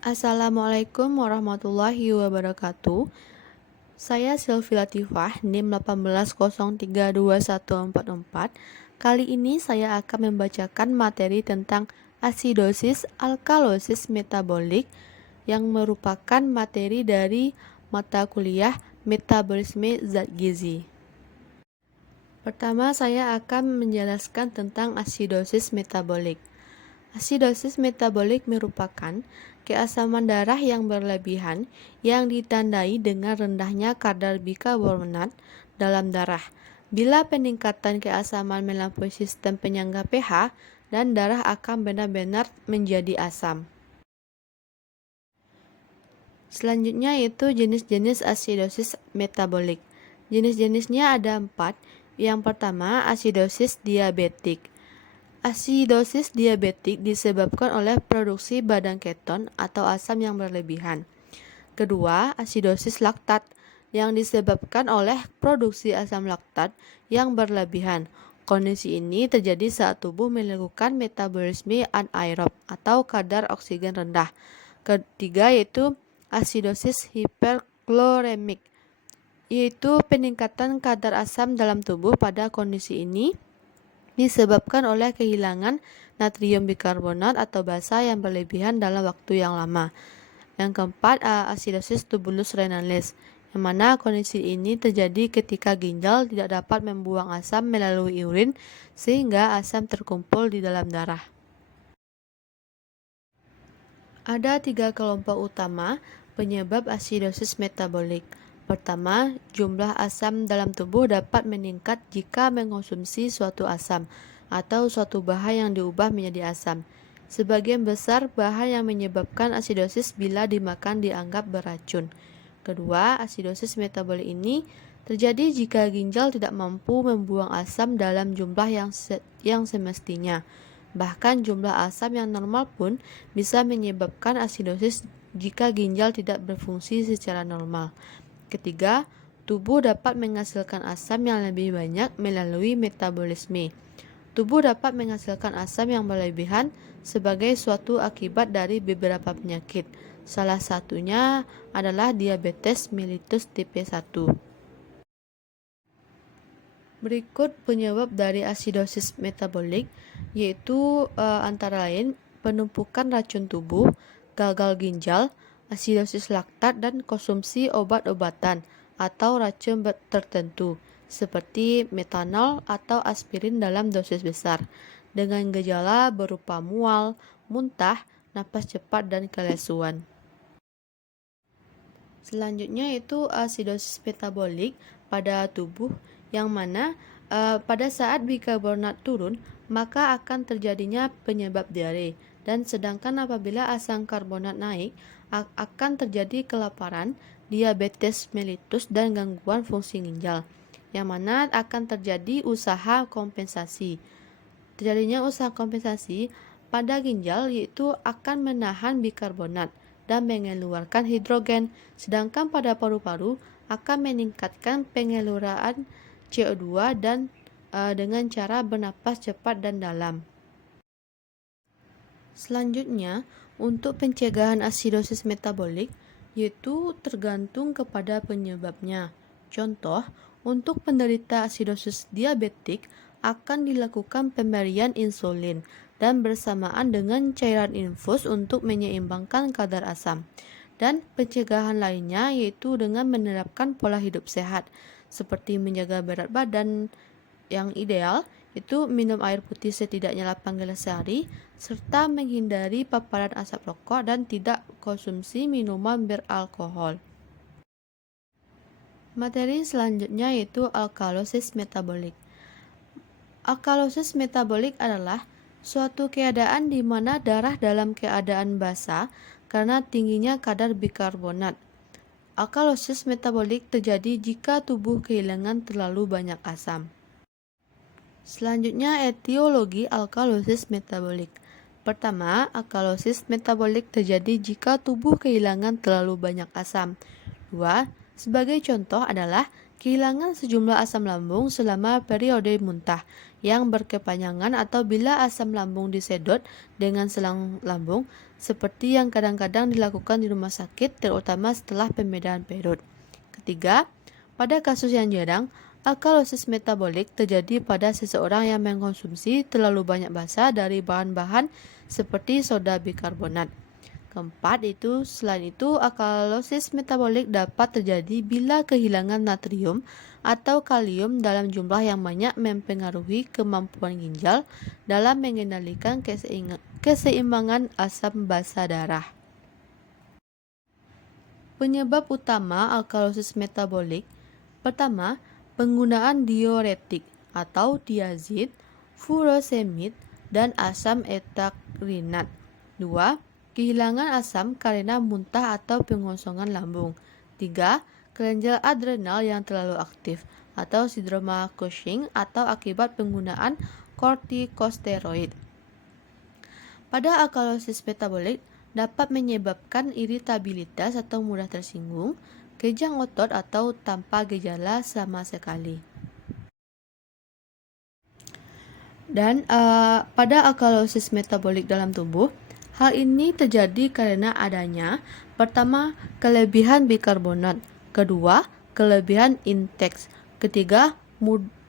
Assalamualaikum warahmatullahi wabarakatuh. Saya Silvi Latifah, NIM 18032144. Kali ini saya akan membacakan materi tentang asidosis alkalosis metabolik yang merupakan materi dari mata kuliah metabolisme zat gizi. Pertama, saya akan menjelaskan tentang asidosis metabolik. Asidosis metabolik merupakan keasaman darah yang berlebihan yang ditandai dengan rendahnya kadar bikarbonat dalam darah. Bila peningkatan keasaman melampaui sistem penyangga pH, dan darah akan benar-benar menjadi asam. Selanjutnya yaitu jenis-jenis asidosis metabolik. Jenis-jenisnya ada 4. Yang pertama, asidosis diabetik. Asidosis diabetik disebabkan oleh produksi badan keton atau asam yang berlebihan. Kedua, asidosis laktat yang disebabkan oleh produksi asam laktat yang berlebihan. Kondisi ini terjadi saat tubuh melakukan metabolisme anaerob atau kadar oksigen rendah. Ketiga yaitu asidosis hiperkloremik, yaitu peningkatan kadar asam dalam tubuh. Pada kondisi ini disebabkan oleh kehilangan natrium bikarbonat atau basa yang berlebihan dalam waktu yang lama. Yang keempat, asidosis tubulus renalis, yang mana kondisi ini terjadi ketika ginjal tidak dapat membuang asam melalui urin sehingga asam terkumpul di dalam darah. Ada 3 kelompok utama penyebab asidosis metabolik. Pertama, jumlah asam dalam tubuh dapat meningkat jika mengonsumsi suatu asam atau suatu bahan yang diubah menjadi asam. Sebagian besar bahan yang menyebabkan asidosis bila dimakan dianggap beracun. Kedua, asidosis metabolik ini terjadi jika ginjal tidak mampu membuang asam dalam jumlah yang semestinya. Bahkan jumlah asam yang normal pun bisa menyebabkan asidosis jika ginjal tidak berfungsi secara normal. Ketiga, tubuh dapat menghasilkan asam yang lebih banyak melalui metabolisme. Tubuh dapat menghasilkan asam yang berlebihan sebagai suatu akibat dari beberapa penyakit. Salah satunya adalah diabetes mellitus tipe 1. Berikut penyebab dari asidosis metabolik, yaitu antara lain penumpukan racun tubuh, gagal ginjal, asidosis laktat, dan konsumsi obat-obatan atau racun tertentu seperti metanol atau aspirin dalam dosis besar, dengan gejala berupa mual, muntah, napas cepat, dan kelesuan. Selanjutnya itu asidosis metabolik pada tubuh, yang mana pada saat bikarbonat turun maka akan terjadinya penyebab diare, dan sedangkan apabila asam karbonat naik akan terjadi kelaparan, diabetes mellitus, dan gangguan fungsi ginjal, yang mana akan terjadi usaha kompensasi. Terjadinya usaha kompensasi pada ginjal yaitu akan menahan bikarbonat dan mengeluarkan hidrogen, sedangkan pada paru-paru akan meningkatkan pengeluaran CO2 dan dengan cara bernapas cepat dan dalam. Selanjutnya, untuk pencegahan asidosis metabolik yaitu tergantung kepada penyebabnya. Contoh, untuk penderita asidosis diabetik akan dilakukan pemberian insulin dan bersamaan dengan cairan infus untuk menyeimbangkan kadar asam. Dan pencegahan lainnya yaitu dengan menerapkan pola hidup sehat seperti menjaga berat badan yang ideal, itu minum air putih setidaknya 8 gelas sehari, serta menghindari paparan asap rokok dan tidak konsumsi minuman beralkohol. Materi selanjutnya yaitu alkalosis metabolik. Alkalosis metabolik adalah suatu keadaan di mana darah dalam keadaan basa karena tingginya kadar bikarbonat. Alkalosis metabolik terjadi jika tubuh kehilangan terlalu banyak asam. Selanjutnya, etiologi alkalosis metabolik. Pertama, alkalosis metabolik terjadi jika tubuh kehilangan terlalu banyak asam. 2. Sebagai contoh adalah kehilangan sejumlah asam lambung selama periode muntah, yang berkepanjangan atau bila asam lambung disedot dengan selang lambung, seperti yang kadang-kadang dilakukan di rumah sakit, terutama setelah pembedahan perut. Ketiga, pada kasus yang jarang, alkalosis metabolik terjadi pada seseorang yang mengkonsumsi terlalu banyak basa dari bahan-bahan seperti soda bikarbonat. Keempat itu, selain itu, alkalosis metabolik dapat terjadi bila kehilangan natrium atau kalium dalam jumlah yang banyak mempengaruhi kemampuan ginjal dalam mengendalikan keseimbangan asam basa darah. Penyebab utama alkalosis metabolik: pertama, penggunaan diuretik atau diazid, furosemid, dan asam etakrinat. Dua, kehilangan asam karena muntah atau pengosongan lambung. 3. Kelenjar adrenal yang terlalu aktif atau sindroma Cushing atau akibat penggunaan kortikosteroid. Pada alkalosis metabolik dapat menyebabkan iritabilitas atau mudah tersinggung, kejang otot atau tanpa gejala sama sekali. Dan pada alkalosis metabolik dalam tubuh, hal ini terjadi karena adanya, pertama, kelebihan bikarbonat, kedua, kelebihan inteks, ketiga,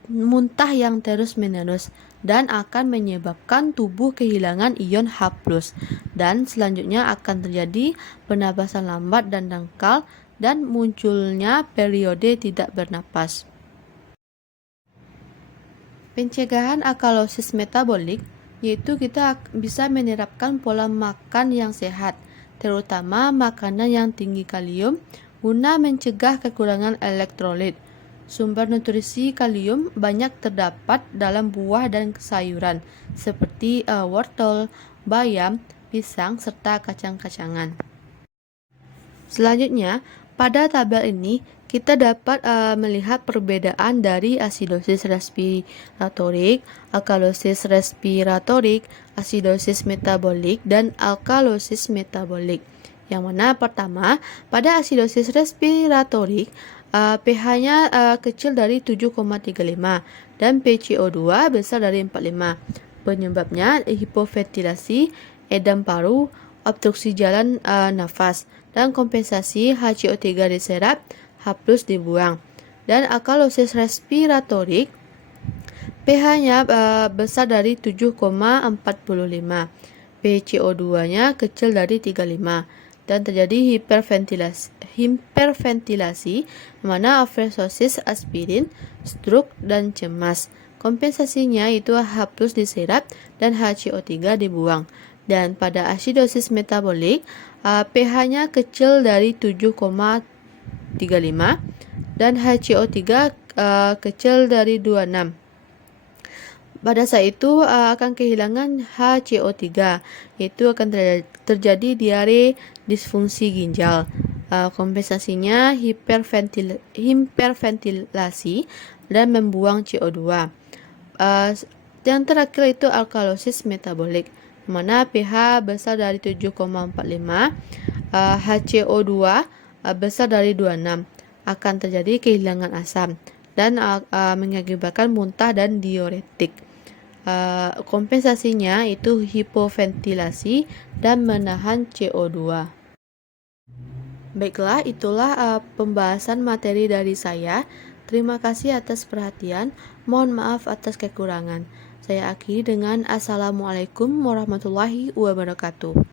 muntah yang terus-menerus, dan akan menyebabkan tubuh kehilangan ion H+, dan selanjutnya akan terjadi pernapasan lambat dan dangkal, dan munculnya periode tidak bernapas. Pencegahan alkalosis metabolik yaitu kita bisa menerapkan pola makan yang sehat, terutama makanan yang tinggi kalium guna mencegah kekurangan elektrolit. Sumber nutrisi kalium banyak terdapat dalam buah dan sayuran seperti wortel, bayam, pisang, serta kacang-kacangan. Selanjutnya, pada tabel ini kita dapat melihat perbedaan dari asidosis respiratorik, alkalosis respiratorik, asidosis metabolik, dan alkalosis metabolik. Yang mana pertama, pada asidosis respiratorik, pH-nya kecil dari 7,35 dan PCO2 besar dari 45. Penyebabnya hipoventilasi, edam paru, obstruksi jalan nafas, dan kompensasi HCO3 diserap, H+ dibuang. Dan alkalosis respiratorik pH-nya besar dari 7,45, PCO2-nya kecil dari 35, dan terjadi hiperventilasi mana overdosis aspirin, stroke, dan cemas. Kompensasinya itu H+ diserap dan HCO3 dibuang. Dan pada asidosis metabolik, pH-nya kecil dari 7,35 dan HCO3 kecil dari 26. Pada saat itu akan kehilangan HCO3, yaitu akan terjadi diare disfungsi ginjal. Kompensasinya hiperventilasi dan membuang CO2. Yang terakhir itu alkalosis metabolik, mana pH besar dari 7,45, HCO2 besar dari 26, akan terjadi kehilangan asam dan mengakibatkan muntah dan diuretik. Kompensasinya itu hipoventilasi dan menahan CO2. Baiklah, itulah pembahasan materi dari saya. Terima kasih atas perhatian. Mohon maaf atas kekurangan. Saya akhiri dengan Assalamualaikum warahmatullahi wabarakatuh.